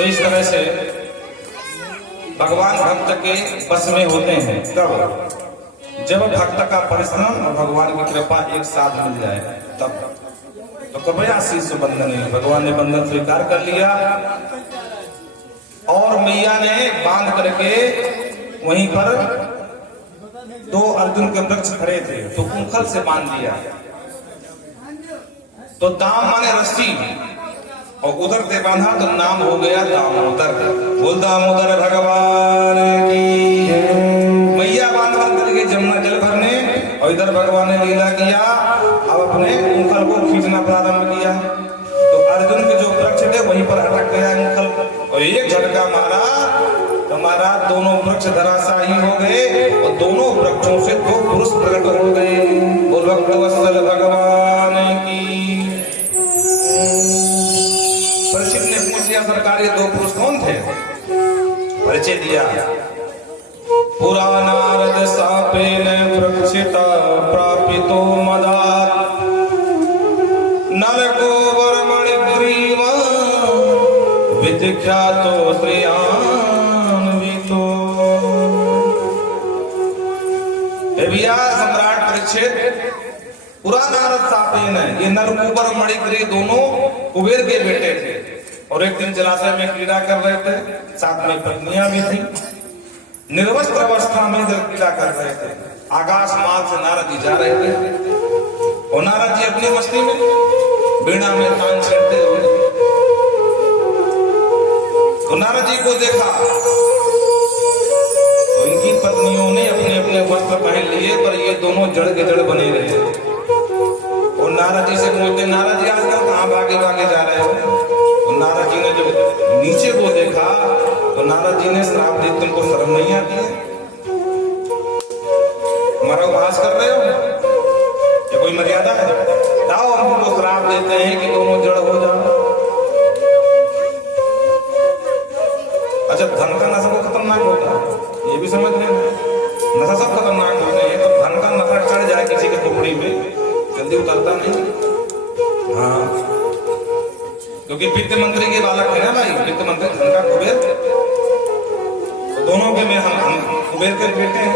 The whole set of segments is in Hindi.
तो इस तरह से भगवान भक्त के बस में होते हैं कब? जब भक्त का परिश्रम और भगवान की कृपा एक साथ मिल जाए तब। तो कृपया शीश बंधन, भगवान ने बंधन स्वीकार कर लिया और मैया ने बांध करके वहीं पर दो अर्जुन के वृक्ष खड़े थे तो कुंखल से बांध दिया। तो दाम माने रस्सी और उधर से बांधा तो नाम हो गया दामोदर। बोल दामोदर भगवान की। मैया बांध करके जमुना जल भरने और इधर भगवान ने लीला किया, अब अपने मुखल को खींचना प्रारंभ किया। तो अर्जुन के जो वृक्ष थे वहीं पर अटक गया मुखल और एक झटका मारा तो मारा, दोनों वृक्ष धराशायी हो गए और दोनों वृक्षों से दो पुरुष प्रकट हो गए। बोल भक्तवत्सल भगवान की। परीक्षित ने पूछ लिया सरकार ये दो पुरुष कौन थे? परिचय दिया। पुरा नारद सापेन प्रक्षिता प्रापितो मदात् नरको वर्मणि ग्रीवा विधिख्यातो श्रेयान्वितो। भैया सम्राट परीक्षित, पुरा नारद सापेन, ये नरकुबर मणिग्री दोनों कुबेर के बेटे थे और एक दिन जलाशय में क्रीड़ा कर रहे थे, साथ में पत्नियां भी थी। निर्वस्त्र अवस्था में इधर क्रीड़ा कर रहे थे। आकाश मार्ग से नारद जी जा रहे थे और नारद जी अपनी मस्ती में वीणा में तान छेड़ते हुए तो नारद जी को देखा तो इनकी पत्नियों ने अपने अपने वस्त्र पहन लिए पर ये दोनों जड़ के जड़ बने रहे। और नारद जी से पूछते, नारद जी आजकल कहाँ भागे भागे जा रहे हो? तो नारद जी ने जब नीचे को देखा तो नारद जी ने श्राप दी, तुमको शर्म नहीं आती है? हमारा उपहास कर रहे हो या कोई मर्यादा है? जाओ हम तुमको श्राप देते हैं कि दोनों जड़ हो जाओ। अच्छा, धन का नशा तो खतरनाक होता है, ये भी समझ लेना। नशा सब खतरनाक होते हैं, तो धन का नशा चढ़ जाए किसी के टुकड़ी में जल्दी उतरता नहीं। हाँ, क्योंकि वित्त मंत्री के बालक है ना भाई, वित्त मंत्री धन का कुबेर, तो दोनों के में हम कुबेर के बेटे हैं।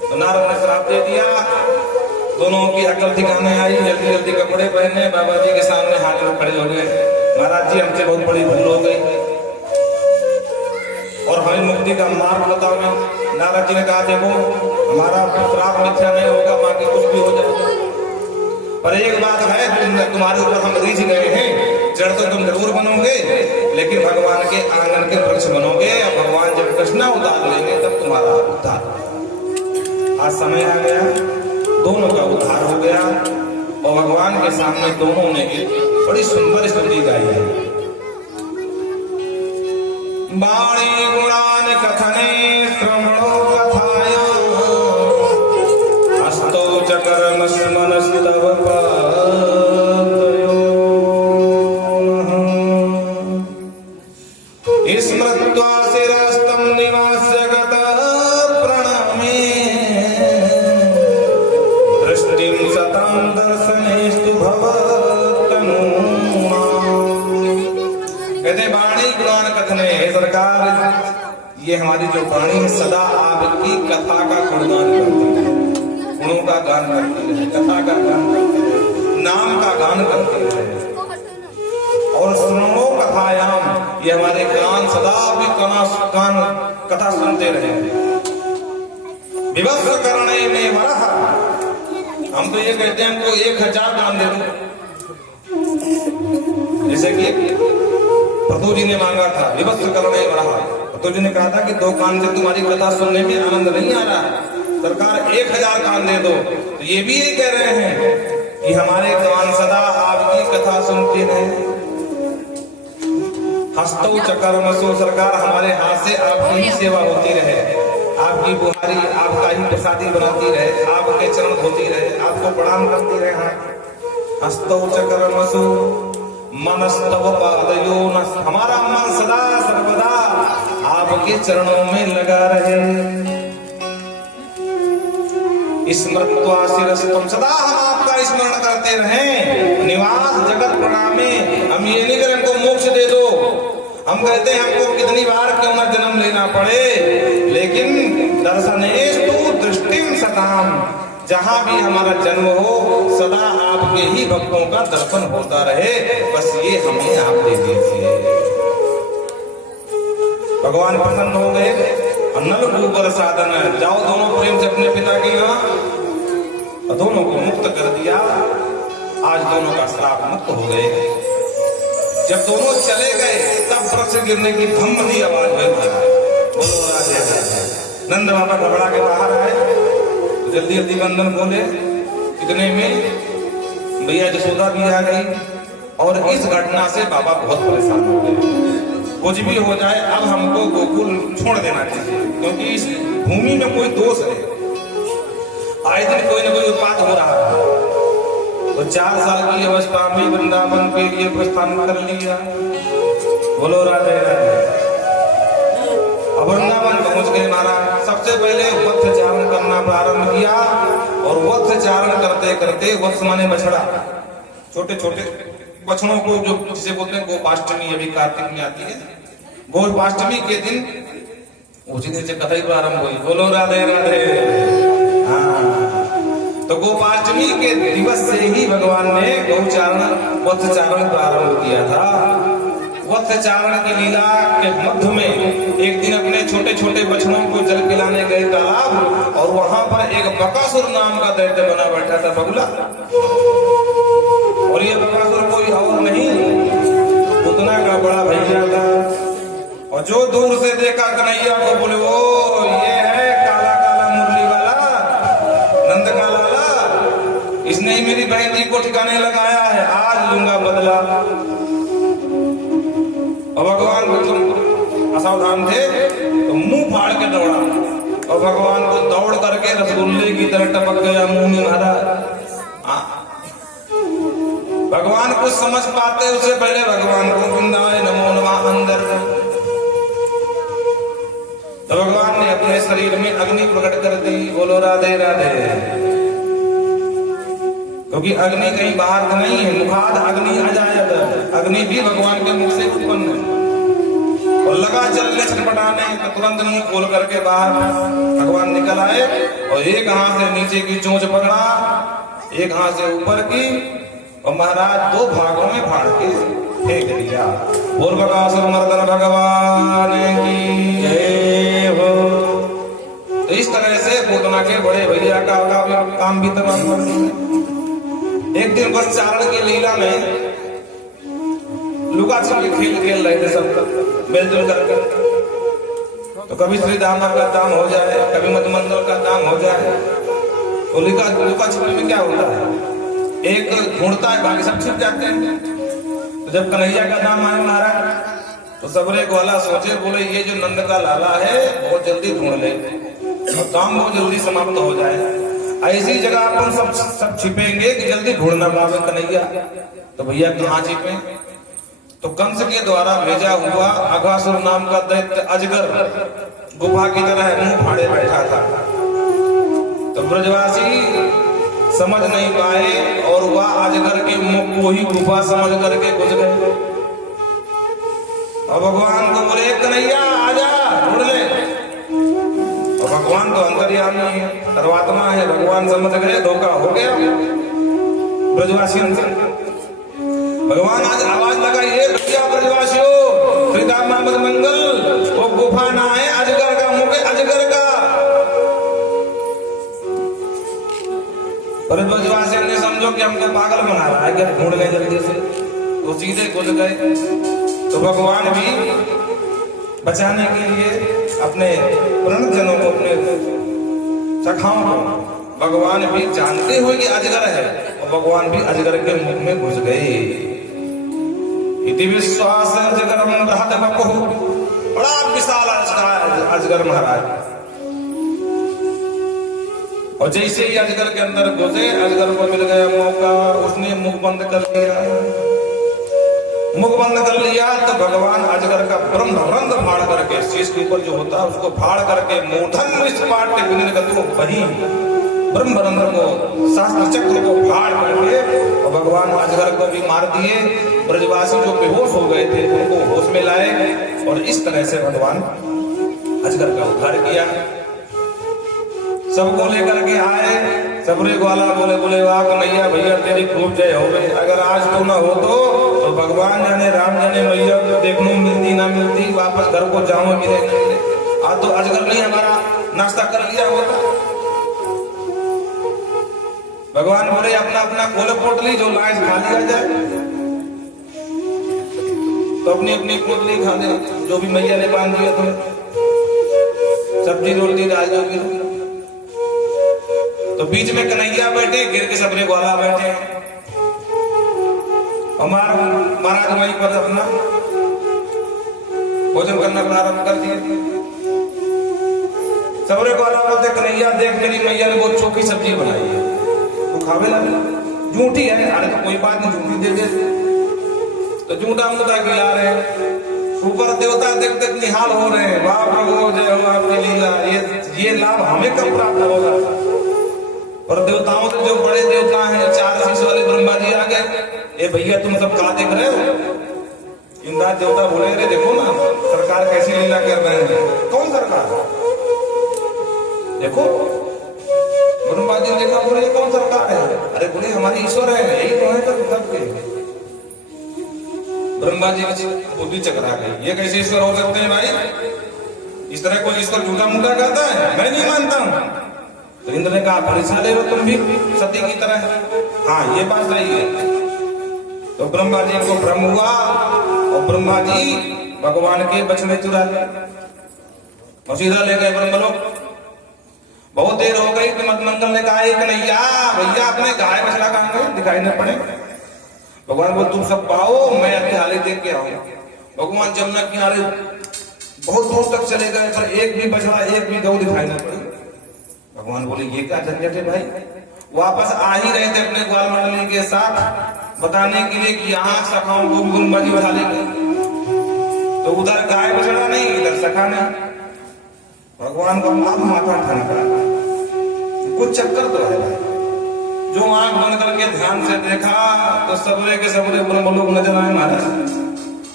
तो नारद ने श्राप दे दिया, दोनों की अकल ठिकाने आई, जल्दी जल्दी कपड़े पहने बाबा जी के सामने हाथ में खड़े हो गए। महाराज जी हमसे बहुत बड़ी भूल हो गई और हमें मुक्ति का मार्ग बताओ ना। नारद जी ने कहा देखो हमारा श्राप मिथ्या नहीं होगा, बाकी कुछ भी हो जाएगा, पर एक बात है तुम्हारे ऊपर हम रीझ गए हैं, जड़ तो तुम जरूर बनोगे लेकिन भगवान के आंगन के वृक्ष बनोगे। और भगवान जब कृष्णा उतार लेंगे तब तुम्हारा उद्धार। आज समय आ गया, दोनों का उद्धार हो गया और भगवान के सामने दोनों ने एक बड़ी सुंदर स्तुति गाई है। बाणी गुणान कथने श्रवणो कथाया हस्तो च कर्मस्मनस्तव पादयो स्मृत्वा शिरस्तं निवास्य गतः प्रणमे दृष्टिं सतां दर्शनेस्तु भवत्तनूनां। कहते वाणी गुणान कथने, हे सरकार ये हमारी जो वाणी है सदा आपकी कथा का गुणगान करती है, गुणों का गान करती है, कथा का गान करती है, नाम का गान करती है। और श्रवणो कथायाम, ये हमारे कान सदा भी कान कथा सुनते रहे। विवस्त्र करणे में वरह, हम तो ये कहते हैं हमको 1000 कान दे दो, जैसे कि प्रभु जी ने मांगा था विवस्त्र करणे वरह। प्रभु जी ने कहा था कि 2 कान से तुम्हारी कथा सुनने में आनंद नहीं आ रहा, सरकार 1000 कान दे दो। तो ये भी ये कह रहे हैं कि हमारे कान सदा आपकी कथा सुनते रहे। हस्तौ च कर्मसु, सरकार हमारे हाथ से आपकी ही सेवा होती रहे, आपकी बुहारी आपका ही प्रसादी बनाती रहे, आपके चरण धोती रहे, आपको प्रणाम करती रहे। हस्तौ च कर्मसु मनस्तव पादयो न, हमारा मन सदा सर्वदा आपके चरणों में लगा रहे। स्मृत्वा शिरस्तम, सदा हम आपका स्मरण करते रहे। निवास जगत प्रणामे, हम ये नहीं करें हमको मोक्ष दे दो, हम कहते हैं हमको कितनी बार क्यों ना जन्म लेना पड़े, लेकिन दर्शनेस्तु दृष्टिम सताम, जहां भी हमारा जन्म हो सदा आपके ही भक्तों का दर्शन होता रहे, बस ये हमें आप दे दीजिए। भगवान प्रसन्न हो गए। नल ऊपर साधन है, जाओ दोनों प्रेम से अपने पिता के यहाँ, और दोनों को मुक्त कर दिया। आज दोनों का श्राप मुक्त हो गए। जब दोनों चले गए तब वृक्ष गिरने की धम्मधी आवाज हुई। बोलो राधे राधे। नंद बाबा घबरा के बाहर आए, जल्दी जल्दी बंधन खोले। इतने में भैया यशोदा भी आ गई, और इस घटना से बाबा बहुत परेशान हो गए। कुछ भी हो जाए अब हमको गोकुल छोड़ देना चाहिए, क्योंकि इस भूमि में कोई दोष है। आए दिन कोई ना कोई उत्पात हो रहा है। तो 4 साल की अवस्था में वृंदावन के लिए प्रस्थान कर लिया। बोलो राधे राधे। अब वृंदावन पहुंच गए महाराज। सबसे पहले वत्सचारण करना प्रारंभ किया, और वत्सचारण करते करते वत्स माने बछड़ा, छोटे छोटे बछड़ों को जो जिसे बोलते हैं गोपाष्टमी, अभी कार्तिक में आती है, गोपाष्टमी के दिन उसी दिन से कथा ही प्रारंभ हुई। बोलो राधे राधे। हाँ, तो गोपाष्टमी के दिवस से ही भगवान ने गौचारण वत्सचारण प्रारंभ किया था। वत्सचारण की लीला के मध्य में एक दिन अपने छोटे छोटे बछड़ों को जल पिलाने गए तालाब, और वहां पर एक बकासुर नाम का दैत्य बना बैठा था बगुला। और ये बकासुर कोई और नहीं, उतना का बड़ा भैया था। और जो दूर से देखा कन्हैया को बोले, ओ ये है काला काला मुरली वाला नंद का लाला, इसने ही मेरी बहन को ठिकाने लगाया है, आज लूंगा बदला। और भगवान तुम असावधान थे तो मुंह फाड़ के दौड़ा, और भगवान को दौड़ करके रसगुल्ले की तरह टपक गया मुंह में महाराज। भगवान कुछ समझ पाते उससे पहले भगवान को वृंदावन नमो नमः अंदर। तो भगवान ने अपने शरीर में अग्नि प्रकट कर दी। बोलो राधे राधे। क्योंकि अग्नि कहीं बाहर नहीं है, मुखाद अग्नि अजायत, अग्नि भी भगवान के मुख से उत्पन्न है। और लगा चलने छटपटाने, तो तुरंत मुंह खोल करके बाहर भगवान निकल आए, और एक हाथ से नीचे की चोंच पकड़ा, एक हाथ से ऊपर की, और महाराज 2 भागों में फाड़ के फेंक दिया। बोल बकासुर मर्दन भगवान की जय हो। तो इस तरह से पूतना के बड़े भैया का काम भी तमाम कर दिया। एक दिन बस चारण की लीला में लुका छिपी खेल खेल रहे थे सब मिलजुल करके। तो कभी श्री दामा का दाम हो जाए, कभी मधुमंडल का दाम हो जाए। तो लुका छिपी में क्या होता है, एक ढूंढता है, बाकी सब छिप जाते हैं। तो जब कन्हैया का नाम आया महाराज, तो सबरे ग्वाला सोचे, बोले ये जो नंद का लाला है बहुत जल्दी ढूंढ ले, और काम बहुत जल्दी समाप्त हो जाए। ऐसी जगह अपन सब छिपेंगे कि जल्दी ढूंढना पावे कन्हैया। तो भैया कहाँ छिपे? तो कंस के द्वारा भेजा हुआ अघासुर नाम का दैत्य अजगर गुफा की तरह मुंह फाड़े बैठा था। तो ब्रजवासी समझ नहीं पाए, और वह अजगर के मुख को ही गुफा समझ करके घुस गए। और भगवान को बोले, कन्हैया आजा ढूंढ ले। और भगवान तो अंतर्यामी है, सर्वात्मा है। भगवान समझ गए धोखा हो गया ब्रजवासियों से। भगवान आज आवाज लगाइए, भैया ब्रजवासियों, श्री दाम मंगल, वो गुफा ना है, अजगर का मुख है, अजगर का। पर ब्रजवासियों ने समझो कि हमको पागल बना रहा है, क्या ढूंढ ले जल्दी से। तो सीधे घुस गए। तो भगवान भी बचाने के लिए अपने प्रणत जनों को, अपने सखाओं को, भगवान भी जानते हुए कि अजगर है, और भगवान भी अजगर के मुख में घुस गए। इति विश्वास अजगरम रहत बपुः, बड़ा विशाल अजगर महाराज। और जैसे ही अजगर के अंदर घुसे, अजगर को मिल गया मौका, उसने मुख बंद कर लिया। मुख बंद कर लिया तो भगवान अजगर का ब्रह्मरंध्र फाड़ करके, शीश के ऊपर जो होता है उसको फाड़ करके मूर्धन निष्पाट्य विनिर्गतो बहि, ब्रह्मरंध्र को, शास्त्र चक्र को फाड़ करके और भगवान अजगर को भी मार दिए। ब्रजवासी जो बेहोश हो गए थे उनको होश में लाए और इस तरह से भगवान अजगर का उद्धार किया। सबको लेकर के आए, सबरे ग्वाला बोले बोले वाह कन्हैया भैया तेरी खूब जय हो गई। अगर आज तू न हो तो भगवान जाने राम जाने मैया को देखने मिलती ना मिलती, वापस घर को जाऊं मिले न मिले। आज तो अजगर ने हमारा नाश्ता कर लिया होता। भगवान बोले अपना अपना खोलो पोटली, जो लाइस खा लिया जाए तो अपनी अपनी पोटली खा ले, जो भी मैया ने बांध दिया तुम्हें, सब्जी रोटी दाल जो भी। तो बीच में कन्हैया बैठे, गिर के सबरे ग्वाला बैठे। हमारा महाराज वहीं पर अपना भोजन करना प्रारंभ कर दिए। सबरे ग्वाला बोलते कन्हैया देख मेरी मैया ने बहुत चोखी सब्जी बनाई है, वो खावे लगे। झूठी है, अरे तो कोई बात नहीं, झूठी दे दे। तो झूठा मुद्दा खिला रहे, ऊपर देवता देख देख निहाल हो रहे हैं। वाह प्रभु जय हो आपकी लीला, ये लाभ हमें कब प्राप्त होगा। और देवताओं से जो बड़े देवता हैं, 4 शीश वाले ब्रह्मा जी आ गए। ए भैया तुम सब क्या देख रहे हो? इंद्र देवता बोले अरे देखो ना सरकार कैसी लीला कर रहे हैं। कौन सरकार? देखो ब्रह्मा जी ने देखा, बोले ये कौन सरकार है? अरे बोले हमारी ईश्वर है, यही तो है सबके। ब्रह्मा जी की बुद्धि चकरा गई, ये कैसे ईश्वर हो सकते हैं भाई? इस तरह कोई ईश्वर झूठा मूठा कहता है, मैं नहीं मानता हूं। तो इंद्र ने कहा परीक्षा ले लो तुम भी सती की तरह। हाँ ये बात सही है। तो ब्रह्मा जी को भ्रम हुआ और ब्रह्मा जी भगवान के बछड़े चुरा ले सीधा ले गए ब्रह्मलोक। बहुत देर हो गई तो मंगल ने कहा कन्हैया भैया अपने गाय बछड़ा कहां गए, दिखाई न पड़े। भगवान बोल तुम सब पाओ, मैं अपनी हालत देख के आऊं। भगवान जमुना किनारे बहुत दूर तक चले गए, पर एक भी बछड़ा एक भी गौ दिखाई न पड़ी। भगवान बोले ये क्या झंझट है भाई। वापस आ ही रहे थे अपने ग्वाल मंडली के साथ बताने के लिए कि यहाँ सखाओं को ब्रह्मा जी बता लेंगे। तो उधर गाय बछड़ा नहीं, इधर सखा नहीं। भगवान को आप माथा ठनका, कुछ चक्कर तो है भाई। जो आंख बंद करके ध्यान से देखा तो सबरे के सबरे ब्रह्मलोक नजर आए महाराज।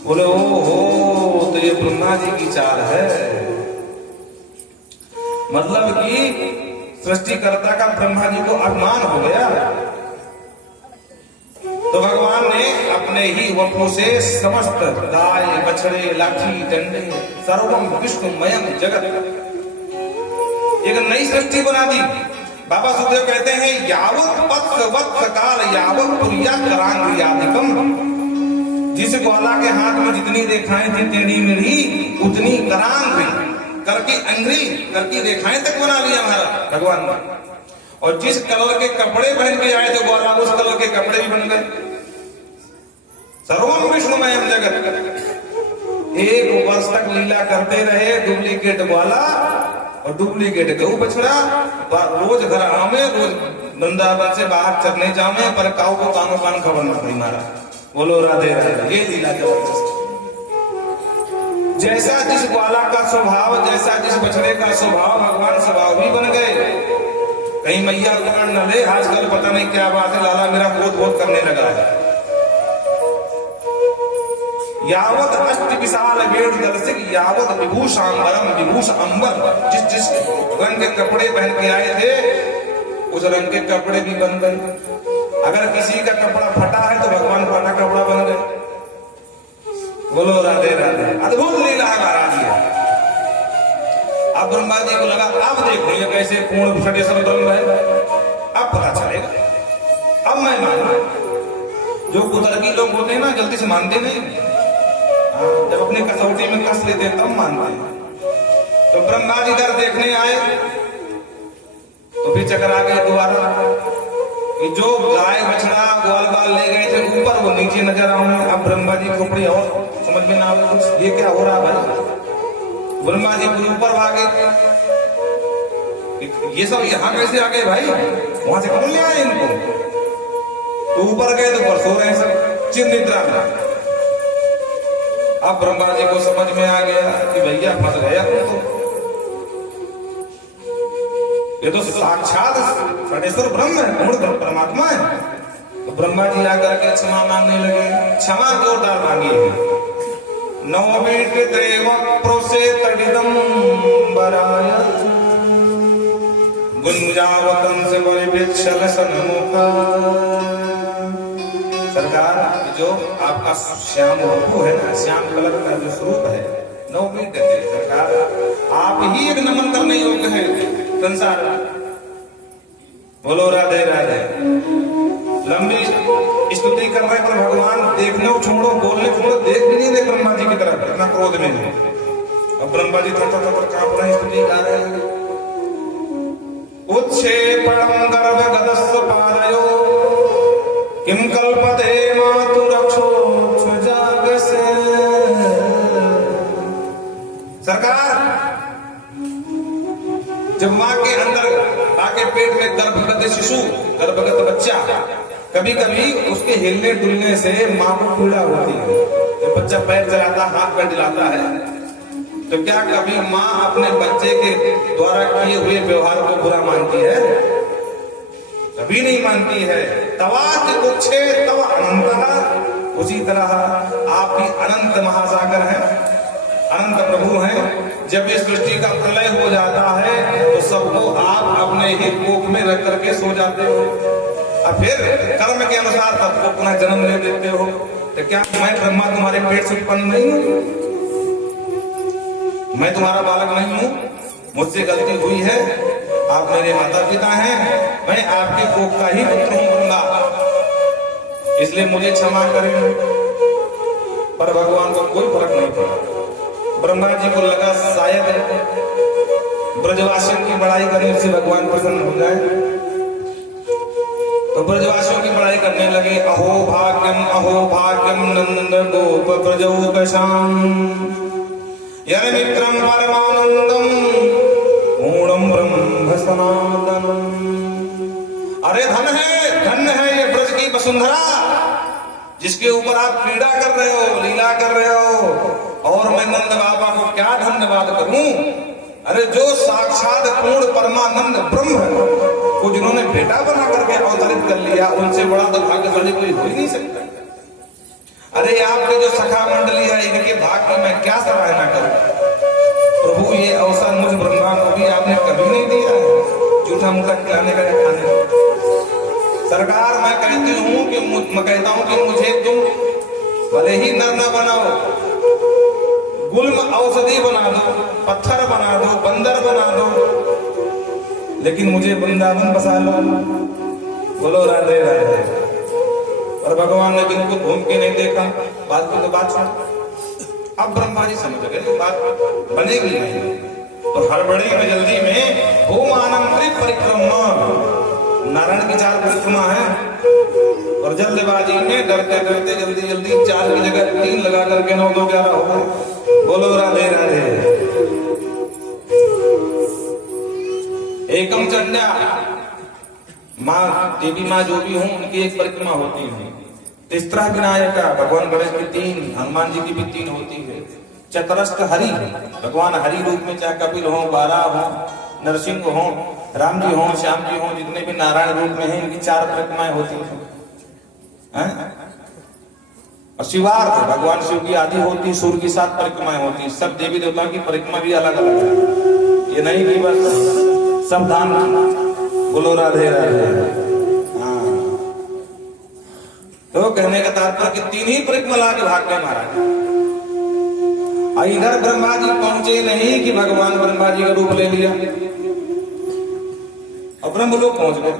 बोले ओ हो तो ये ब्रह्मा जी की चाल है। मतलब कि सृष्टिकर्ता का ब्रह्मा जी को अपमान हो गया। तो भगवान ने अपने ही वपों से समस्त गाय बछड़े लाठी डंडे सर्वम विष्णुमयम जगत एक नई सृष्टि बना दी। बाबा सुखदेव कहते हैं यावत पत्स वत्स काल यावत पुरिया करांगियादिकम। जिस ग्वाला के हाथ में जितनी रेखाएं थी टेढ़ी मेढ़ी उतनी करांग कर की अंग्री कर की रेखाएं तक बना लिया हमारा भगवान ने। और जिस कलर के कपड़े पहन के आए थे ग्वाला उस कलर के कपड़े भी बन गए। सर्वम विष्णुमयम जगत। एक वर्ष तक लीला करते रहे डुप्लीकेट ग्वाला और डुप्लीकेट गऊ बछड़ा। रोज घर आवे, रोज वृंदावन से बाहर चलने जावे, पर काऊ को कानों कान खबर न पड़ी मारा। बोलो राधे राधे। ये लीला जबरदस्त। जैसा जिस ग्वाला का स्वभाव, जैसा जिस बछड़े का स्वभाव, भगवान स्वभाव भी बन गए। कहीं मैया पकड़ न ले। आजकल पता नहीं क्या बात है, लाला मेरा क्रोध बहुत करने लगा है। यावत अष्ट विशाल वेद दर्शिक यावत विभूषांबरम विभूष अंबर। जिस जिस रंग के कपड़े पहन के आए थे उस रंग के कपड़े भी बन गए। अगर किसी का कपड़ा फटा है तो भगवान फटा कपड़ा बन गए। बोलो राधे राधे। अद्भुत लीला है महाराज ये। अब ब्रह्मा जी को लगा अब देख लो कैसे पूर्ण फटे सब ब्रह्म है, अब पता चलेगा। अब मैं मानू। जो कुतर्की लोग होते हैं ना जल्दी से मानते नहीं, जब अपने कसौटी में कस लेते हैं तब मानते हैं। तो ब्रह्मा जी इधर देखने आए तो फिर चक्कर आ गए दोबारा कि जो गाय बछड़ा ग्वाल बाल ले गए थे ऊपर वो नीचे नजर आए। अब ब्रह्मा जी खोपड़ी और समझ में ना आवे कुछ, ये क्या हो रहा भाई। ब्रह्मा जी ऊपर भागे, ये सब यहाँ कैसे आ गए भाई, वहां से कौन ले आए इनको। तो ऊपर गए तो ऊपर सो रहे सब चिर निद्रा में। अब ब्रह्मा जी को समझ में आ गया कि भैया फंस गया तो ये तो साक्षात षडेश्वर ब्रह्म है, पूर्ण परमात्मा है। तो ब्रह्मा जी आकर के क्षमा मांगने लगे, क्षमा जोरदार मांगी है। नवमीट देव प्रोसे तडिदम बराय गुंजावतन से परिपेक्षल सन्मुखा। सरकार जो आपका श्याम वपु है ना, श्याम कलर का जो स्वरूप है, नवमीट देव सरकार आप ही एक नमन करने योग्य है संसार में। बोलो राधे राधे। लंबी स्तुति कर रहे पर भगवान देखने छोड़ो, बोलने छोड़ो, देख भी नहीं रहे ब्रह्मा जी की तरफ, इतना क्रोध में है। अब ब्रह्मा जी थर कांप रहे, स्तुति गा रहे हैं। उच्छेपणं गर्भ गदस्व पादयो किम कल्पते मातु रक्षो जागसे। सरकार जब माँ के अंदर, माँ के पेट में गर्भगत शिशु, गर्भगत बच्चा, कभी कभी उसके हिलने डुलने से माँ को पीड़ा होती है। जब बच्चा पैर चलाता, हाथ पैर हिलाता है, तो क्या कभी माँ अपने बच्चे के द्वारा किए हुए व्यवहार को बुरा मानती है? कभी नहीं मानती है। तवात कुक्षे तव अनंत, उसी तरह आप भी अनंत महासागर हैं, अनंत प्रभु हैं। जब इस सृष्टि का प्रलय हो जाता है तो सबको आप अपने ही कोख में रख करके सो जाते हो, और फिर कर्म के अनुसार सबको पुनः जन्म ले देते हो। तो क्या मैं ब्रह्मा तुम्हारे पेट से उत्पन्न नहीं हूं? मैं तुम्हारा बालक नहीं हूं? मुझसे गलती हुई है, आप मेरे माता पिता हैं, मैं आपके कोख का ही पुत्र होऊंगा, इसलिए मुझे क्षमा करें। पर भगवान को कोई फर्क नहीं पड़ा। ब्रह्मा जी को लगा शायद ब्रजवासियों की बड़ाई करने से भगवान प्रसन्न हो जाए, तो ब्रजवासियों की बड़ाई करने लगे। अहो भाग्यम नंद गोप ब्रजौकशाम यन मित्रम परमानंदम पूर्णम ब्रह्म सनातनम। अरे धन्य है ये ब्रज की वसुंधरा, जिसके ऊपर आप क्रीड़ा कर रहे हो, लीला कर रहे हो। और मैं नंद बाबा को क्या धन्यवाद करूं? अरे जो साक्षात पूर्ण परमानंद ब्रह्म को जिन्होंने बेटा बना करके अवतरित कर लिया, उनसे बड़ा तो भाग्यशाली कोई हो ही नहीं सकता। अरे आपके जो सखा मंडली है, इनके भाग्य में क्या सराहना करूं? प्रभु ये अवसर मुझ ब्रह्मा को भी आपने कभी नहीं दिया है झूठा मूठा खिलाने का, खाने का। सरकार मैं कहता हूं कि मुझे तुम भले ही नर न बनाओ, गुल्म औषधि बना दो, पत्थर बना दो, बंदर बना दो, लेकिन मुझे वृंदावन बसा लो। बोलो राधे राधे। और भगवान ने बिल्कुल घूम के नहीं देखा, बात की तो बात छोड़। अब ब्रह्मा जी समझ गए बात बनेगी नहीं, तो हड़बड़ी में जल्दी में भूमानम परिक्रमा, नारायण की 4 परिक्रमा है, और जल्दबाजी में डरते डरते जल्दी 4 की जगह 3 लगा करके 9 2 11 हो गए। बोलो राधे राधे। एकम चंड्या, माँ देवी माँ जो भी हूँ उनकी एक परिक्रमा होती है। तीसरा विनायका, भगवान गणेश की 3, हनुमान जी की भी 3 होती है। चतुरस्थ हरि, भगवान हरि रूप में चाहे कपिल हो, बारा हो, नरसिंह हो, राम जी हो, श्याम जी हो, जितने भी नारायण रूप में हैं, इनकी 4 परिक्रमाएं होती हैं। और शिवार्थ, भगवान शिव की आदि होती, सूर्य की 7 परिक्रमाएं होती। सब देवी देवताओं की परिक्रमा भी अलग अलग है, ये नहीं कि बस सब दान। बोलो राधे राधे। हाँ, तो कहने का तात्पर्य कि 3 ही परिक्रमा ला के भाग गए महाराज। इधर ब्रह्मा जी पहुंचे नहीं कि भगवान ब्रह्मा जी का रूप ले लिया, और ब्रह्म लोग पहुंच गए।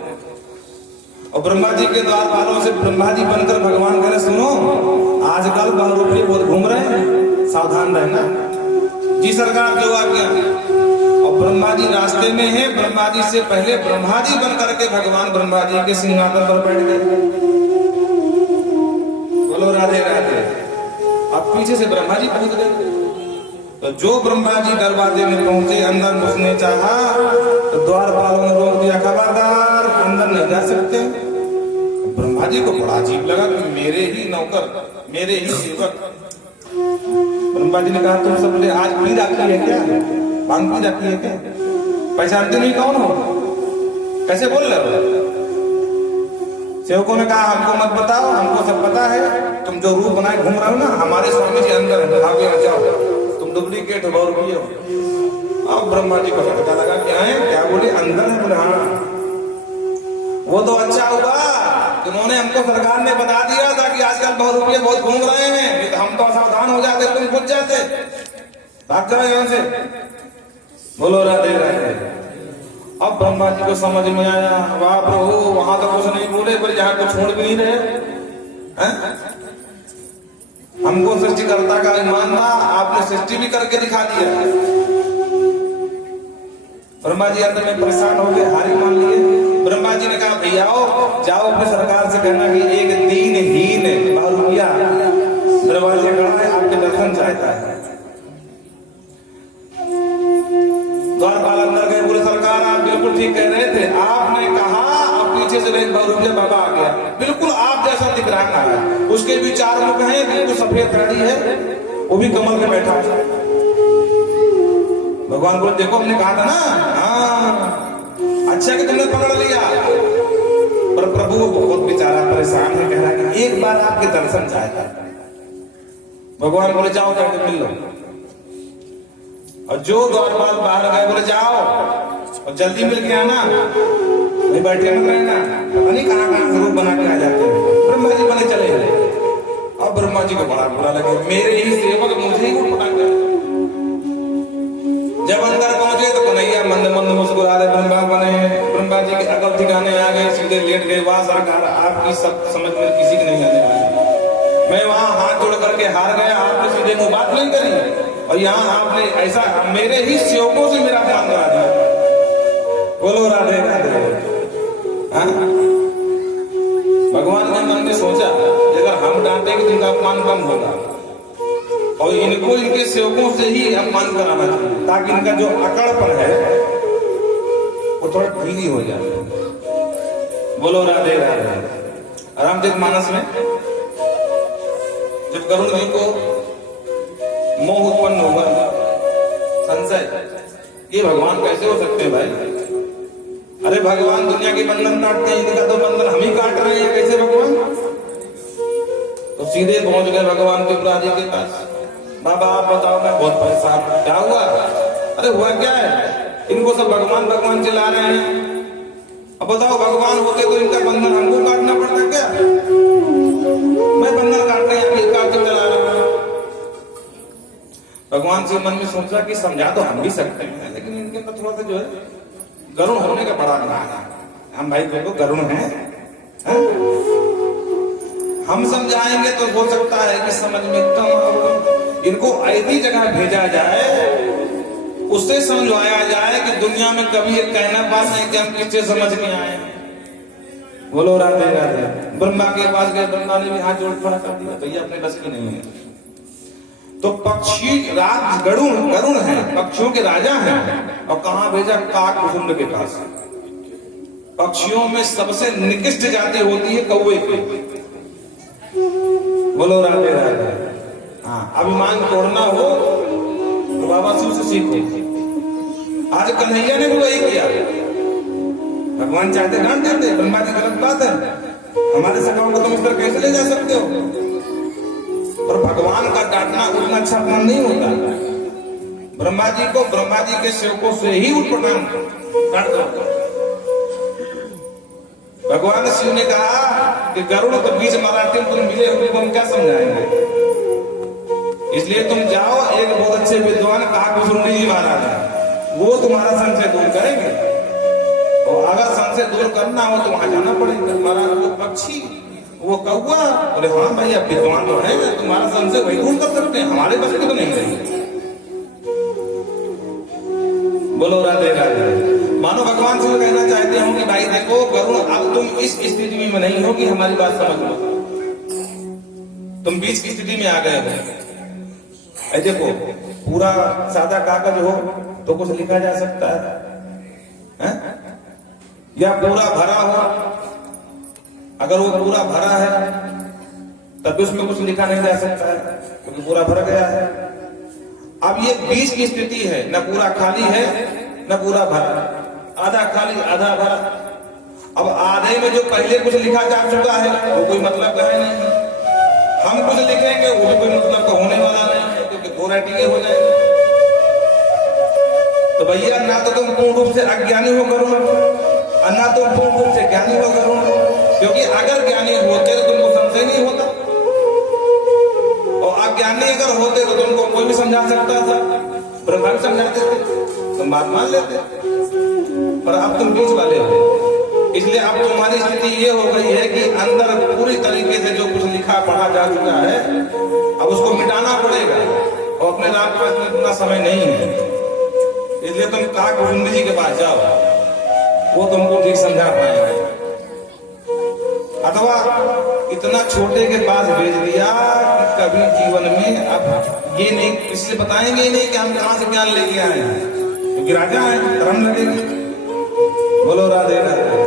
और ब्रह्मा जी के द्वारपालों से ब्रह्मा जी बनकर भगवान कह रहे, सुनो आजकल बहुरूपी बहुत घूम रहे हैं, सावधान रहना। जी सरकार, जो आज्ञा। और ब्रह्मा जी रास्ते में हैं, ब्रह्मा जी से पहले ब्रह्मा जी बन करके भगवान ब्रह्मा जी के सिंहासन पर बैठ गए। बोलो राधे राधे। अब पीछे से ब्रह्मा जी पहुंच गए, तो जो ब्रह्मा जी दरवाजे में पहुंचे, अंदर घुसने चाहा तो द्वारपालों ने रोक दिया, खबरदार अंदर नहीं जा सकते। ब्रह्मा जी को बड़ा अजीब लगा कि मेरे ही नौकर, मेरे ही सेवक। ब्रह्मा जी ने कहा, तुम सब आज पी रखी है क्या? भांग पी रखी है क्या? पहचानते नहीं कौन हो? कैसे बोल रहे हो? सेवकों ने कहा हमको मत बताओ, हमको सब पता है, तुम जो रूप बनाए घूम रहे हो ना, हमारे स्वामी जी अंदर है, भागे आ जाओ, तुम डुप्लीकेट हो, बहुरूपी हो। अब ब्रह्मा जी को झटका लगा, क्या है, क्या बोले, अंदर है? बोले हाँ। वो तो अच्छा हुआ उन्होंने हमको सरकार ने बता दिया था कि आजकल बहुरूपी बहुत घूम रहे हैं, तो हम तो असावधान हो जाते, तुम पूछ जाते, भाग जाओ यहाँ से। बोलो राधे राधे। अब ब्रह्मा जी को समझ में आया, वाह प्रभु, वहां तो कुछ नहीं बोले, पर यहाँ कुछ छोड़ भी नहीं रहे हैं? हमको सृष्टिकर्ता का अभिमान था, आपने सृष्टि भी करके दिखा दिया। ब्रह्मा जी अंदर में परेशान हो गए, हारी मान लिए। ब्रह्मा जी ने कहा भैया जाओ अपनी सरकार से कहना कि एक दीनहीन बहुरूपिया दरवाजे खड़ा है, आपके दर्शन चाहता है। द्वारपाल अंदर गए, बोले सरकार आप बिल्कुल ठीक कह रहे थे, आपने कहा, अब पीछे से एक बहुरूपिया बाबा आ गया, बिल्कुल आप जैसा दिख रहा है, उसके भी 4 मुख हैं, बिल्कुल सफेद दाढ़ी है, वो भी कमल में बैठा है। भगवान बोले देखो हमने कहा था ना, हाँ अच्छा कि तुमने पकड़ लिया। पर प्रभु बहुत बेचारा परेशान है, कह रहा है कि एक बार आपके दर्शन चाहता है। भगवान बोले जाओ जाके मिल लो। और जो द्वारपाल बाहर गए, बोले जाओ और जल्दी मिल के आना, नहीं बैठे मत रहना, पता नहीं कहां से रूप बना के आ जाते हैं। ब्रह्मा जी बने चले गए। अब ब्रह्मा जी को बड़ा बुरा लगे, मेरे ही सेवक मुझे ही उठ पटांग। जब अंदर पहुंचे तो कन्हैया मंद मंद मुस्कुरा रहे, ब्रह्मा बने, ब्रह्मा जी के अकल ठिकाने आ गए, सीधे लेट गए। वहां सरकार आपकी सब समझ में किसी की नहीं आने वाली। मैं वहां हाथ जोड़ करके हार गया, आपने सीधे मुंह बात नहीं करी, और यहाँ आपने ऐसा मेरे ही सेवकों से मेरा अपमान करा दिया। बोलो राधे राधे। भगवान ने मन में सोचा अगर हम डांटेंगे तो इनका अपमान कम होगा, और इनको इनके सेवकों से ही अपमान कराना चाहिए, ताकि इनका जो अकड़पन है वो थोड़ा ढीली हो जाए। बोलो राधे राधे। रामचरित मानस में जब गरुड़ जी को मोह उत्पन्न होगा, संशय, ये भगवान कैसे हो सकते हैं भाई? अरे भगवान दुनिया के बंधन काटते हैं, इनका तो बंधन हम ही काट रहे हैं, कैसे भगवान? तो सीधे पहुंच गए भगवान त्रिपुरा जी के पास। बाबा आप बताओ, मैं बहुत परेशान हूं, क्या हुआ? अरे हुआ क्या है, इनको सब भगवान भगवान चिल्ला रहे हैं। अब बताओ भगवान होते तो इनका बंधन हमको काटना पड़ता क्या? मैं बंधन काटने काट के चला रहा हूं। भगवान से मन में सोचा कि समझा तो हम भी सकते हैं, लेकिन इनके अंदर थोड़ा सा जो है गरुण होने का बड़ा अभिमान है। हम भाई देखो गरुण हैं, हम समझाएंगे तो हो सकता है कि समझ में कम, इनको ऐसी जगह भेजा जाए, उससे समझवाया जाए कि दुनिया में कभी ये कहना पास नहीं कि हम किससे समझ नहीं आए। बोलो राधे राधे। ब्रह्मा के पास गए, ब्रह्मा ने भी हाथ जोड़ खड़ा कर दिया, तो ये अपने बस की नहीं है। तो पक्षी राज गरुण है, पक्षियों के राजा हैं, और कहां भेजा? काकभुजंड के पास। पक्षियों में सबसे निकृष्ट जाति होती है कौवे की। बोलो राधे राधे। हाँ, अभिमान तोड़ना हो तो बाबा शिव से सीखो। आज कन्हैया ने भी वही किया। भगवान चाहते डांट देते, ब्रह्मा जी गलत बात है, हमारे सखाओं को तुम इस पर कैसे ले जा सकते हो? और भगवान का डांटना उतना अच्छा काम नहीं होता। ब्रह्मा जी को ब्रह्मा जी के सेवकों से ही उठपटांग काट दो। भगवान शिव ने कहा कि गरुड़ तो बीच मराठी में तुम मिले हो, हम क्या समझाएंगे? इसलिए तुम जाओ, एक बहुत अच्छे विद्वान काकभुजंड जी महाराज है, वो तुम्हारा संशय दूर करेंगे। और अगर संशय दूर करना हो तो वहां जाना पड़ेगा। महाराज वो पक्षी, वो कौवा, बोले हाँ भाई आप विद्वान तो है, तुम्हारा संशय वही दूर कर सकते हैं, हमारे बस की तो नहीं रही। बोलो राधे राधे। मानो भगवान से कहना चाहते हो कि भाई देखो गरुड़, अब तुम इस स्थिति में नहीं हो कि हमारी बात समझ लो, तुम बीच की स्थिति में आ गए हो। देखो पूरा सादा कागज हो तो कुछ लिखा जा सकता है, या पूरा भरा हो, अगर वो पूरा भरा है तब भी उसमें कुछ लिखा नहीं जा सकता है क्योंकि पूरा भर गया है। अब ये बीच की स्थिति है, न पूरा खाली है न पूरा भरा, आधा खाली आधा भरा, अब आधे में जो पहले कुछ लिखा जा चुका है वो कोई मतलब का है नहीं, हम कुछ लिखेंगे वो भी कोई मतलब का होने वाला नहीं है, क्योंकि दो राइटिंग हो जाएगी। तो भैया ना तो तुम पूर्ण रूप से अज्ञानी हो करो और ना तुम पूर्ण रूप से ज्ञानी हो करो, क्योंकि अगर ज्ञानी होते तो तुमको संशय नहीं होता, और अज्ञानी अगर होते तो तुमको कोई भी समझा सकता था, ब्रह्मा भी समझाते थे, तुम बात मान लेते, पर अब तुम बीच वाले हो। इसलिए अब तुम्हारी स्थिति ये हो गई है कि अंदर पूरी तरीके से जो कुछ लिखा पढ़ा जा चुका है अब उसको मिटाना पड़ेगा, और अपने आप के पास इतना समय नहीं है। इसलिए तुम काकभुंड जी के पास जाओ, वो तुमको ठीक समझा पाएंगे, अथवा इतना छोटे के पास भेज दिया कि कभी जीवन में अब ये नहीं किसी से बताएंगे नहीं कि हम कहां से ज्ञान लेके आए हैं, क्योंकि राजा है, धर्म लगेगी। बोलो राधे राधे।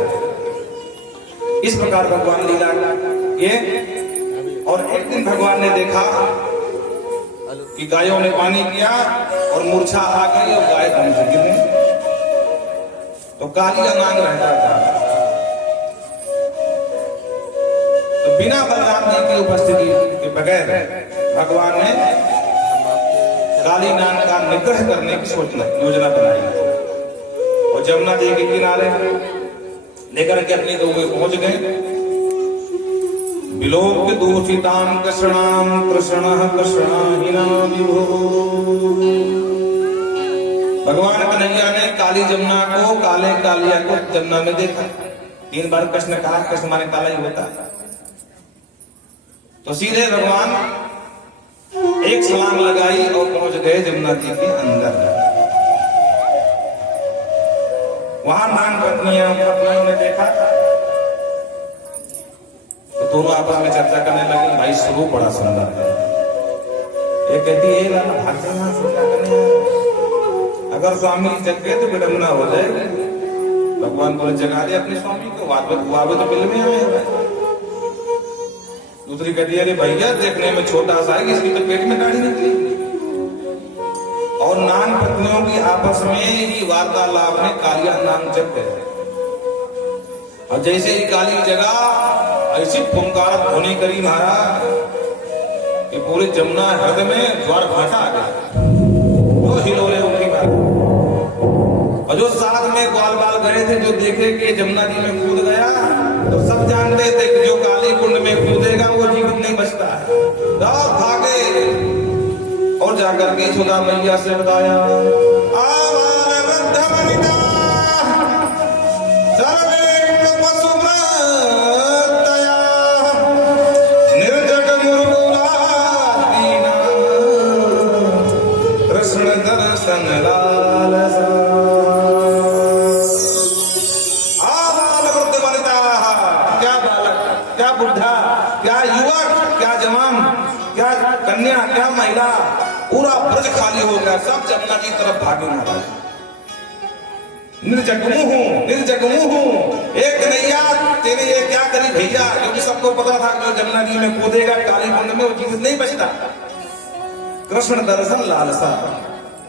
इस प्रकार भगवान लीला ये, और एक दिन भगवान ने देखा कि गायों ने पानी किया और मूर्छा आ गई और गाय धन से गिर गई, तो कालिया नांग रहता था। तो बिना बलराम जी की उपस्थिति के बगैर भगवान ने काली नांग का निग्रह करने की योजना बनाई, और जमुना जी के किनारे लेकर के अपनी गौ में पहुंच गए। विलोक दूषिताम कृष्णाम कृष्ण कृष्णाहिना विभो। भगवान कन्हैया ने काली जमुना को, काले कालिया को जमुना में देखा। 3 बार कृष्ण कहा, कृष्ण माने काला ही होता है। तो सीधे भगवान एक छलांग लगाई और पहुंच गए जमुना जी के अंदर। वहां नाग पत्नियों ने देखा तो दोनों आपस में चर्चा करने लगे, भाई स्वरूप बड़ा सुंदर है। एक कहती है भाग से यहां से क्या करने आए, अगर स्वामी जग गए तो विडंबना हो जाएगी। भगवान बोले जगा दे अपने स्वामी को, वावे तो बिल में आए। दूसरी कहती है अरे भैया देखने में छोटा सा है, इसकी तो पेट में दाढ़ी निकली। और नाग पत्नियों की आपस में ही वार्तालाप में कालिया नाग जग गए, और जैसे ही काली जगह ऐसी फुंकार ध्वनि करी महाराज कि पूरे जमुना हृदय में ज्वार भाटा आ गया, वो हिलोरे उठी बात। और जो साथ में ग्वाल बाल गए थे, जो देखे कि जमुना जी में कूद गया, तो सब जानते थे कि जो काली कुंड में कूदेगा वो जीवित नहीं बचता है। भागे और जाकर के यशोदा मैया से बताया, कृष्ण दर्शन लालसा। वृद्ध वनिता, क्या बालक, क्या बुढ़ा, क्या युवक, क्या जवान, क्या कन्या, क्या महिला, पूरा ब्रज खाली हो गया। सब जमुना की तरफ भागे महाराज। निर्जगमू हूँ एक कन्हैया तेरे ये क्या करी भैया, क्योंकि सबको पता था जो जमुना जी में कूदेगा काली कुंड में वो जीवित नहीं बचता। कृष्ण दर्शन लालसा।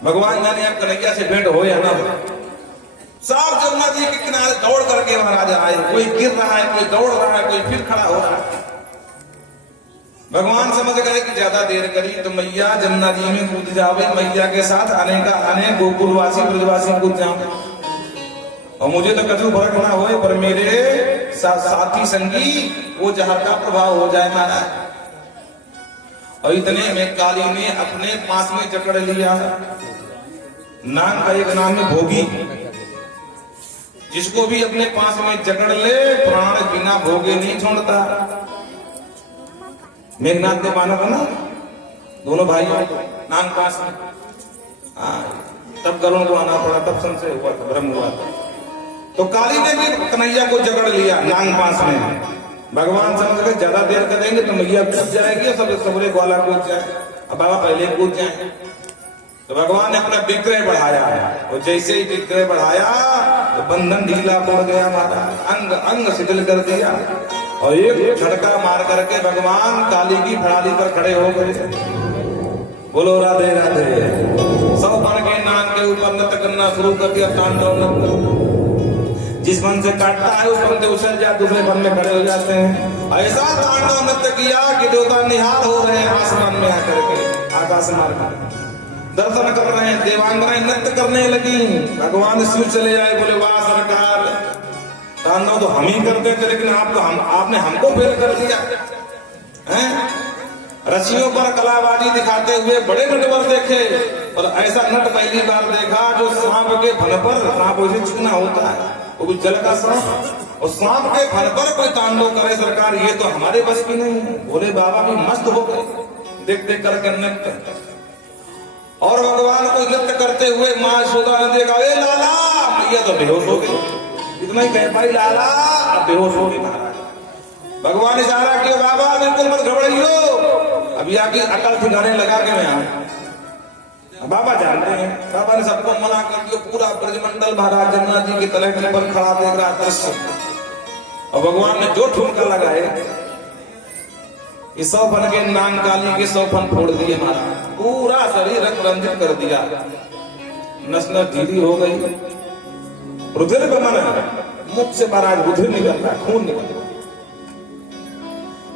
भगवान जाने अब कन्हैया से भेंट हो या ना हो, सब जमुना जी के किनारे दौड़ करके महाराज आए। कोई गिर रहा है, कोई दौड़ रहा है, कोई फिर खड़ा हो रहा है। भगवान समझ गए कि ज्यादा देर करी तो मैया जमुना जी में कूद जावे, मैया के साथ आने गोकुलवासी ब्रजवासी कूद जाओ, और मुझे तो कछु फर्क ना होए, पर मेरे साथी संगी वो जहर का प्रभाव हो जाए महाराज। और इतने में काली ने अपने पास में जकड़ लिया। नाम का एक नाम है भोगी, जिसको भी अपने पास में जकड़ ले प्राण बिना भोगे नहीं छोड़ता। मेघनाथ ने माना था ना, दोनों भाइयों नाग पास में, तब गरुण को आना पड़ा, तब संशय हुआ था, भ्रम हुआ था। तो काली ने भी कन्हैया को जकड़ लिया नाग पास में। भगवान समझ के ज्यादा देर करेंगे तो मैया कूद जाएगी, सब सबरे ग्वाला कूद जाए, अब बाबा पहले कूद जाए। तो भगवान ने अपना विक्रय बढ़ाया, और जैसे ही विक्रय बढ़ाया तो बंधन ढीला पड़ गया हमारा, अंग अंग शिथिल कर दिया, और एक झटका मार करके भगवान काली की प्रणाली पर खड़े हो गए। बोलो राधे राधे। सब बन के नाग के ऊपर नृत्य करना शुरू कर दिया, तांडव नृत्य। जिस मन से काटता है उस मन से उछल जाए, दूसरे मन में खड़े हो जाते हैं। ऐसा तांडव नृत्य किया कि देवता निहाल हो रहे हैं आसमान में आकर के, आकाश मार्ग दर्शन कर रहे हैं। देवांगनाएं नृत्य करने लगी। भगवान शिव चले आए, बोले वाह सरकार, तांडव तो हम ही करते थे लेकिन आपने हमको फेल कर दिया हैं। रस्सियों पर कलाबाजी दिखाते हुए बड़े नटवर देखे, और ऐसा नट पहली बार देखा जो सांप के फन पर, सांप वैसे चिकना होता है, वो भी जल का सांप, और सांप के फन पर कोई तांडव करे सरकार, ये तो हमारे बस की नहीं है। भोले बाबा भी मस्त हो गए देख देख करके नृत्य। और भगवान को नृत्य करते हुए माँ यशोदा ने देखा, ए लाला, मैया तो बेहोश हो गई। इतना ही कह पाई, लाला अब बेहोश हो गई महाराज। भगवान इशारा किया, बाबा बिल्कुल मत घबराइयो, अभी आके अकल ठिकाने लगा के मैं आऊं। बाबा जानते हैं, बाबा ने सबको मना कर दिया। पूरा ब्रजमंडल महाराज जमुना जी की तलहटी पर खड़ा देख रहा दृश्य, और भगवान ने जो ठुमका लगाए, इस 100 फन के नाग काली के 100 फन फोड़ दिए महाराज। पूरा शरीर रक्त रंजित कर दिया, नस नस ढीली हो गई। रुधिर गमन, मुख से महाराज रुधिर निकल रहा, खून निकल रहा।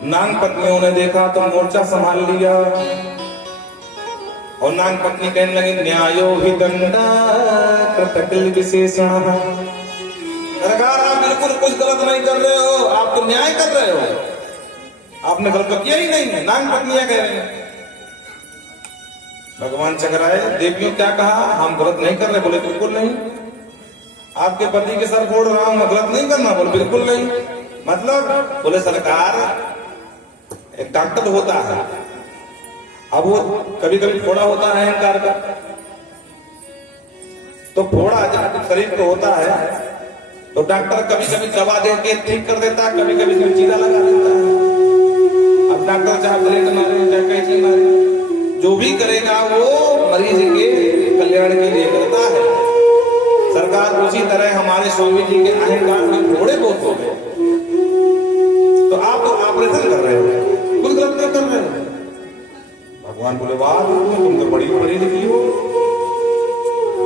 नाग पत्नियों ने देखा तो मोर्चा संभाल लिया, और नाग पत्नी कहने लगी, न्यायो हि दंडा कृतकिल विशेषण। सरकार आप बिल्कुल कुछ गलत नहीं कर रहे हो, आप तो न्याय कर रहे हो, आपने गलत तो किया ही नहीं है। नाग पत्नियां कह रही हैं। भगवान चकराए, देवियों क्या कहा, हम गलत नहीं कर रहे। बोले बिल्कुल नहीं, आपके पति के सर फोड़ रहा हूं, मैं गलत नहीं करना। बोले बिल्कुल नहीं। मतलब, बोले सरकार एक डॉक्टर होता है, अब वो कभी कभी फोड़ा होता है अहंकार का, तो फोड़ा जब शरीर को होता है तो डॉक्टर कभी कभी दवा दे के ठीक कर देता है, कभी कभी चीरा लगा देता है। अब डॉक्टर चाहे ब्लेड मारे चाहे कैंची मारे, जो भी करेगा वो मरीज के कल्याण के लिए करता है। सरकार उसी तरह हमारे स्वामी जी के अहंकार में फोड़े बहुत हो गए, तो आप तो ऑपरेशन कर रहे हो, कुछ गलत नहीं कर रहे हो। भगवान बोले, वाह तुम तो बड़ी बड़ी लिखी हो,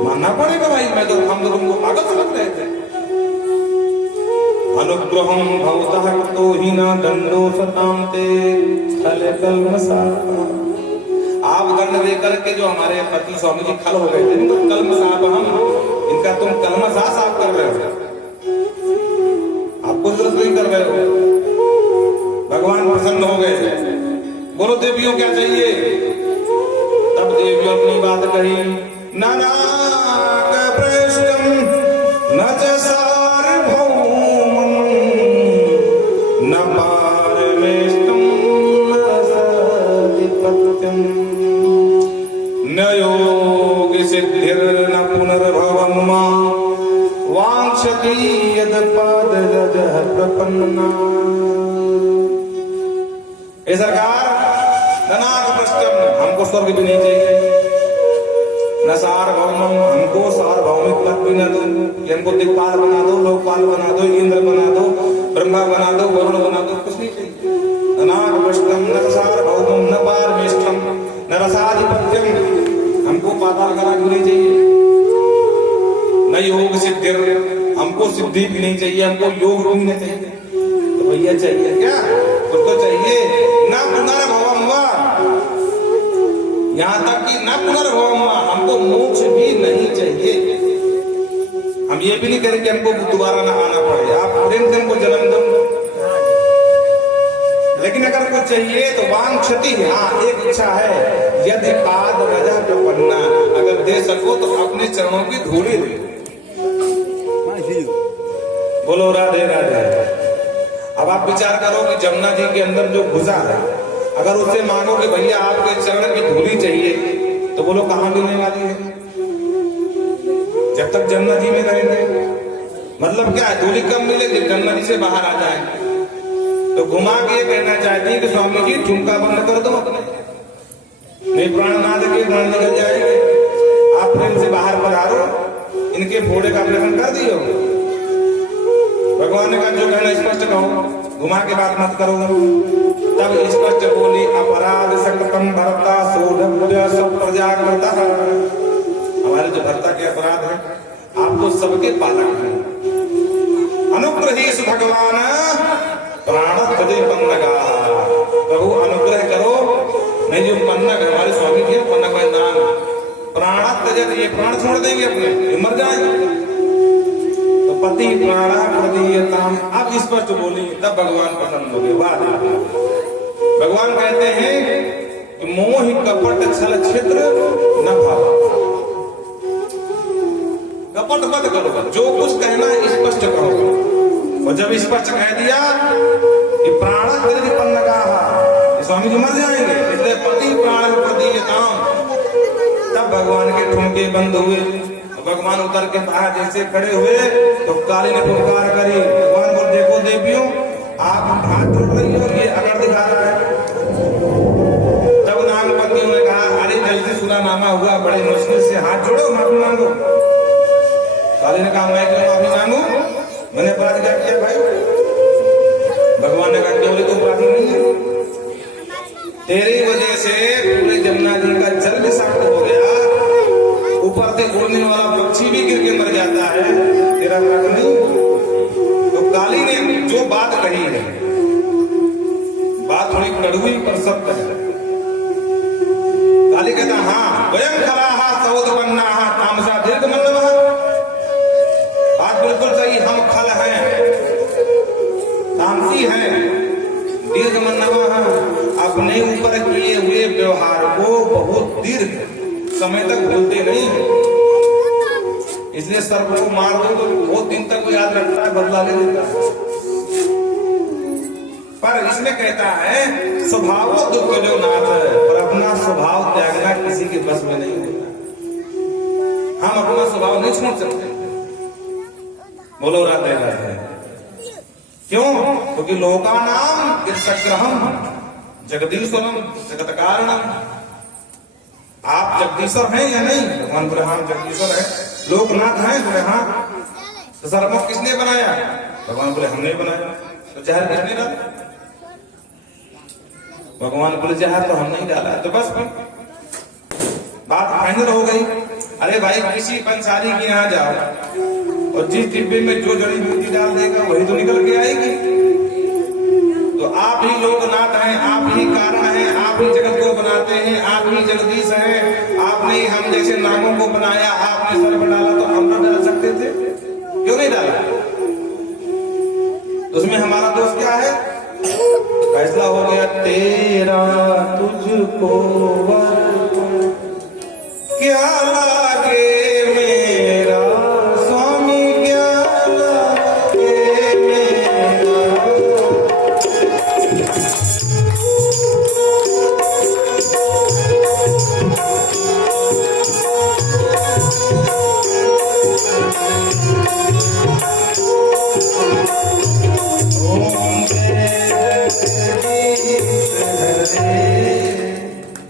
मानना पड़ेगा भाई, मैं तो हम तो तुमको पागल समझ रहे थे। अनुग्रहम भवतः तो ही ना दंडो सतामते छल कल्मषा। आप दंड देकर के जो हमारे पति स्वामी जी खल हो गए थे, इनको कल्मषाप, हम इनका तुम कल्मषा साफ कर रहे हो, आप कुछ गलत नहीं कर रहे हो। भगवान प्रसन्न हो गए। बोलो देवियों क्या चाहिए? तब देवियों अपनी बात कही, न नाग प्रेष्ठम न च सार्वभौमं न पारमेष्ठम न सतिपत्यम न योग सिद्धिर न पुनर्भवम् वांछति यद पादजः प्रपन्ना। ए सरकार, नाग पृष्ठम, हमको स्वर्ग भी नहीं चाहिए, न सार्वभौमम, हमको सार्वभौमिक पद भी न दो, कि हमको दिक्पाल बना दो, लोकपाल बना दो, इंद्र बना दो, ब्रह्मा बना दो, वरुण बना दो, कुछ नहीं चाहिए। नाग पृष्ठम न सार्वभौमम न पारमेष्ठम न रसाधिपत्यम, हमको पाताल कला भी नहीं चाहिए। न योग सिद्धिर, हमको सिद्धि भी नहीं चाहिए, हमको योग भी नहीं चाहिए। तो भैया चाहिए क्या? कुछ तो चाहिए। न पुनर्भवम्, यहाँ तक कि न पुनर्भवम्, हमको मोक्ष भी नहीं चाहिए। हम ये भी नहीं करें कि हमको दोबारा ना आना पड़े, आप प्रेम से हमको जन्म दो। लेकिन अगर कुछ चाहिए तो वांछति, हाँ एक इच्छा है, यदि पाद रजा प्रपन्ना, अगर दे सको तो अपने चरणों की धूली दे। बोलो राधे राधे। अब आप विचार करो कि जमुना जी के अंदर जो भुजा है, अगर उससे मांगो कि भैया आपके चरण की धूली चाहिए, तो बोलो कहां मिलने वाली है? जब तक जमुना जी में रहेंगे। मतलब क्या है, धूली कब मिलेगी? जब जमुना जी से बाहर आ जाए। तो घुमा के कहना चाहती है कि स्वामी जी ठुमका बंद कर दो अपने, नहीं प्राणनाथ के प्राण निकल जाएंगे। आप प्रेम से बाहर पधारो, इनके फोड़े का ऑपरेशन कर दियो। भगवान ने कहा जो कहना स्पष्ट कहो, घुमा के बात मत करो। तब स्पष्ट बोली, अपराध संकटम भरता सोढ़ सब प्रजाकृता। हमारे जो भरता के अपराध है, आप तो सबके पालक हैं, अनुग्रहेश भगवान प्राण तजे पन्नगा। प्रभु अनुग्रह करो, नहीं जो पन्नग हमारे स्वामी जी पन्नग में नाम प्राण तजत, ये प्राण छोड़ देंगे अपने, ये मर जाएंगे। तो पति प्राण प्रदीयताम, अब स्पष्ट बोली, तब भगवान प्रसन्न हो गए। वाह, भगवान कहते हैं कि मोह कपट छल छिद्र न भाव, कपट मत करो, जो कुछ कहना स्पष्ट कहो। और जब स्पष्ट कह दिया कि प्राण तजत पन्नगा, स्वामी जी मर जाएंगे, इसलिए पति प्राण प्रदीयताम, तब भगवान के ठुमके बंद हुए। भगवान उतर के बाहर जैसे खड़े हुए तो काली ने पुकार करी। भगवान बोल, देखो देवियों, आप हाथ जोड़ रही हो, ये अगर दिखा रहा है। तब नागपतियों ने कहा, अरे जल्दी सुना नामा हुआ, बड़े मुश्किल से हाथ जोड़ो, माफी मांगो। काली ने कहा, मैं क्यों माफी मांगू, मैंने अपराध क्या किया भाई? भगवान ने कहा, केवल तो अपराधी नहीं है, तेरी वजह से पूरे जमुना जी का जल विषाक्त हो गया, ऊपर से उड़ने वाला पक्षी भी गिर के मर जाता है, तेरा अपराध नहीं। तो काली ने जो बात कही है, बात थोड़ी कड़वी पर सत्य है। काली कहता, हाँ वयम खलाहा सौदपन्नाहा तामसा दीर्घमन्नवः, बात बिल्कुल सही, हम खल हैं, तामसी हैं, दीर्घमन्नवः, अपने ऊपर किए हुए व्यवहार को बहुत दीर्घ समय तक भूलते नहीं, इसलिए सर्प को मार दो तो बहुत दिन तक वो याद रखता है, बदला ले लेता है। पर इसमें कहता है स्वभाव दुख जो नाथ है, पर अपना स्वभाव त्यागना किसी के बस में नहीं होता। हम अपना स्वभाव नहीं छोड़ सकते। बोलो राधे राधे। क्यों? क्योंकि लोकानाम ईर्षग्रहम जगदीश्वरम जगत कारणम। आप जगदीश्वर हैं या नहीं? भगवान बोले, हाँ जगदीश्वर है। लोकनाथ हैं? बोले हाँ। तो सर्वमुख किसने बनाया? भगवान बोले, हमने बनाया। तो जहर किसने डाला? भगवान बोले, जहर तो हमने ही डाला। तो बस बात फाइनल हो गई। अरे भाई, किसी पंसारी के यहाँ जाओ और जिस डिब्बे में जो जड़ी बूटी डाल देगा वही तो निकल के आएगी। तो आप ही लोकनाथ हैं, आप ही कारण हैं, आप ही जगत को बनाते हैं, आप ही जगदीश हैं। आपने ही हम जैसे नागों को बनाया, आपने सर्प डाला, तो हम ना डाल सकते थे? क्यों नहीं डाला? तो उसमें हमारा दोष क्या है? फैसला हो गया, तेरा तुझको क्या लागे मेरा स्वामी, क्या लागे मेरा।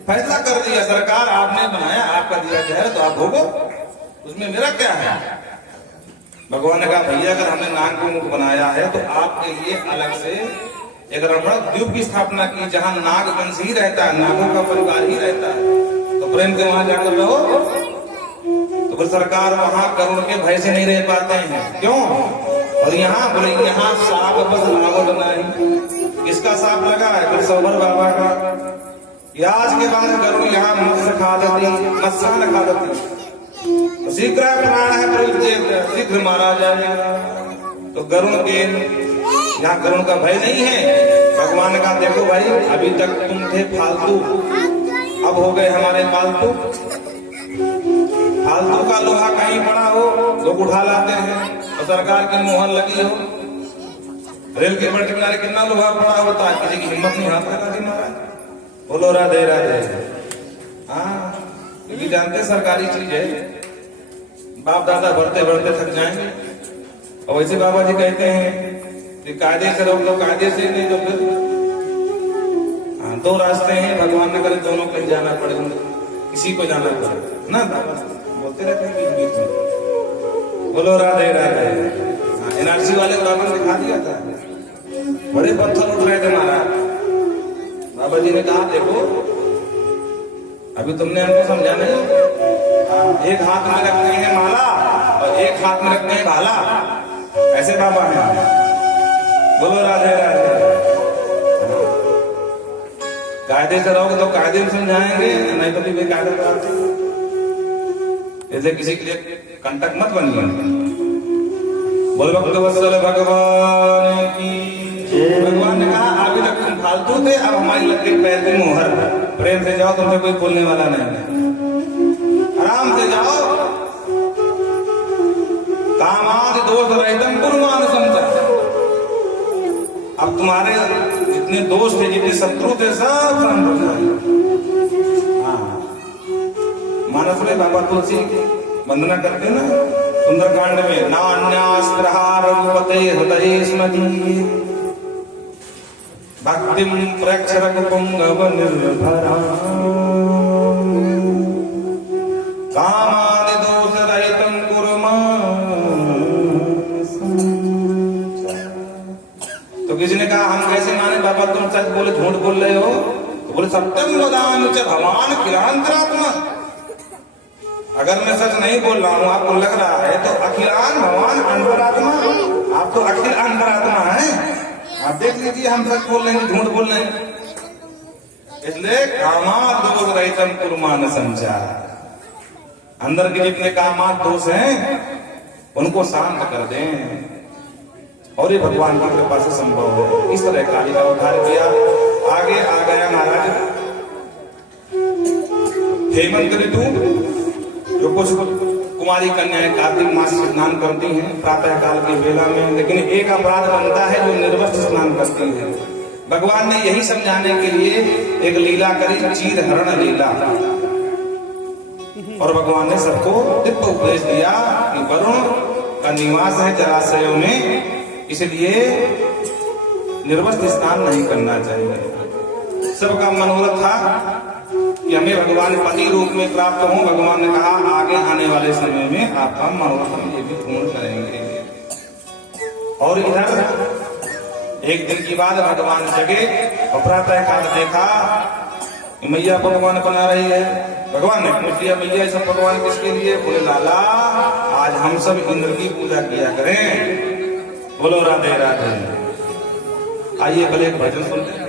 फैसला कर दिया, सरकार आपने बनाया, आपका दिया जहर तो आप भोगो, उसमें मेरा क्या है? भगवान ने कहा, भैया अगर हमने नाग को मुख बनाया है तो आपके लिए अलग से एक रमण द्वीप की स्थापना की, जहां नाग वंश ही रहता है, नागों का परिवार ही रहता है, तो प्रेम से वहां जाकर रहो। तो फिर सरकार वहां करुण के भय से नहीं रह पाते हैं। क्यों? और यहाँ बोले, यहाँ साप बस आवत नहीं। किसका साप लगा है? फिर सोबर बाबा का। आज के बाद गरुड़ यहाँ मत्स्य खा देती, मत्स्यान खा देती, शीघ्र प्राण है परिचय, शीघ्र मारा जाएगा। तो गरुड़ के यहाँ गरुड़ का भय नहीं है। भगवान ने कहा, देखो भाई, अभी तक तुम थे फालतू, अब हो गए हमारे पालतू। फालतू का लोहा कहीं पड़ा हो लोग उठा लाते हैं, और सरकार की मोहर लगी हो, रेल के पटरी किनारे कितना लोहा पड़ा होता है, किसी की हिम्मत नहीं हाथ लगा दी महाराज। बोलो राधे राधे। हाँ, क्योंकि जानते सरकारी चीज है, बाप दादा बढ़ते बढ़ते थक जाएंगे। और वैसे बाबा जी कहते हैं कि कायदे से रोक लो, कायदे से नहीं तो फिर। हाँ, दो रास्ते हैं, भगवान ने करे दोनों कहीं जाना पड़ेगा, किसी को जाना पड़ेगा ना, बोलते रहते हैं बीच बीच में। बोलो राधे राधे। एनआरसी वाले को बाबा ने दिखा दिया था, बड़े पत्थर उठ रहे थे महाराज। बाबा जी ने कहा, देखो अभी तुमने हमको समझा नहीं, एक हाथ में रखते हैं माला और एक हाथ में रखते हैं भाला, ऐसे बाबा हैं। बोलो राधे राधे। कायदे से रहोगे तो कायदे में समझाएंगे, नहीं तो बेकायदे कराते। ऐसे किसी के लिए कंटक मत बनिए। बोल भक्त वत्सल भगवान की। भगवान ने कहा अभी तक तुम फालतू थे, अब हमारी लग गई पैर की मोहर। प्रेम से जाओ, तुमसे कोई बोलने वाला नहीं, आराम से जाओ। कामादि दोष रहितम कुर्वाण समझा। अब तुम्हारे जितने दोष थे, जितने शत्रु थे, सब शांत हो जाए। हाँ, मानस में बाबा तुलसी वंदना करते ना सुंदरकांड में, नान्यास्त्रहार रघुपते हृदये स्मृति भक्तिम प्रेक्षरक पुंगव निर्भरा कामादि दोष रहितम कुर्वाण। तो किसी ने कहा हम कैसे माने बाबा, तुम सच बोले झूठ बोल रहे हो? तो बोले सत्यम वदामि च भवान किलांतरात्मा। अगर मैं सच नहीं बोल रहा हूँ, आपको लग रहा है, तो अखिलान भगवान अंतरात्मा, आप तो अखिल अंतरात्मा हैं। आप देख लीजिए हम सच बोल रहे हैं, झूठ बोल रहे हैं। इसलिए कामाद दोष रहितम कुर्वाण समझा। अंदर के जितने कामाद दोष हैं उनको शांत कर दें, और ये भगवान की कृपा से संभव है। इस तरह काली का उद्धार किया। आगे आ गया महाराज हेमंत ऋतु, जो कुछ कुमारी कन्याएं कार्तिक मास में स्नान करती हैं प्रातः काल की बेला में, लेकिन एक अपराध बनता है जो निर्वस्त्र स्नान करती है। भगवान ने यही समझाने के लिए एक लीला करी, चीर हरण लीला। और भगवान ने सबको दिव्य उपदेश दिया कि वरुण का निवास है जलाशयों में, इसलिए निर्वस्त्र स्नान नहीं करना चाहिए। सबका मनोरथ था कि हमें भगवान पति रूप में प्राप्त हो। भगवान ने कहा आगे आने वाले समय में आपका मनोरथ हम ये भी पूर्ण करेंगे। और इधर एक दिन की बात, भगवान जगे और प्रातः काल देखा मैया भगवान बना रही है। भगवान ने पूछ लिया मैया ये सब भगवान किसके लिए? बोले लाला आज हम सब इंद्र की पूजा किया करें। बोलो राधे राधे। आइए भले एक भजन सुनते हैं।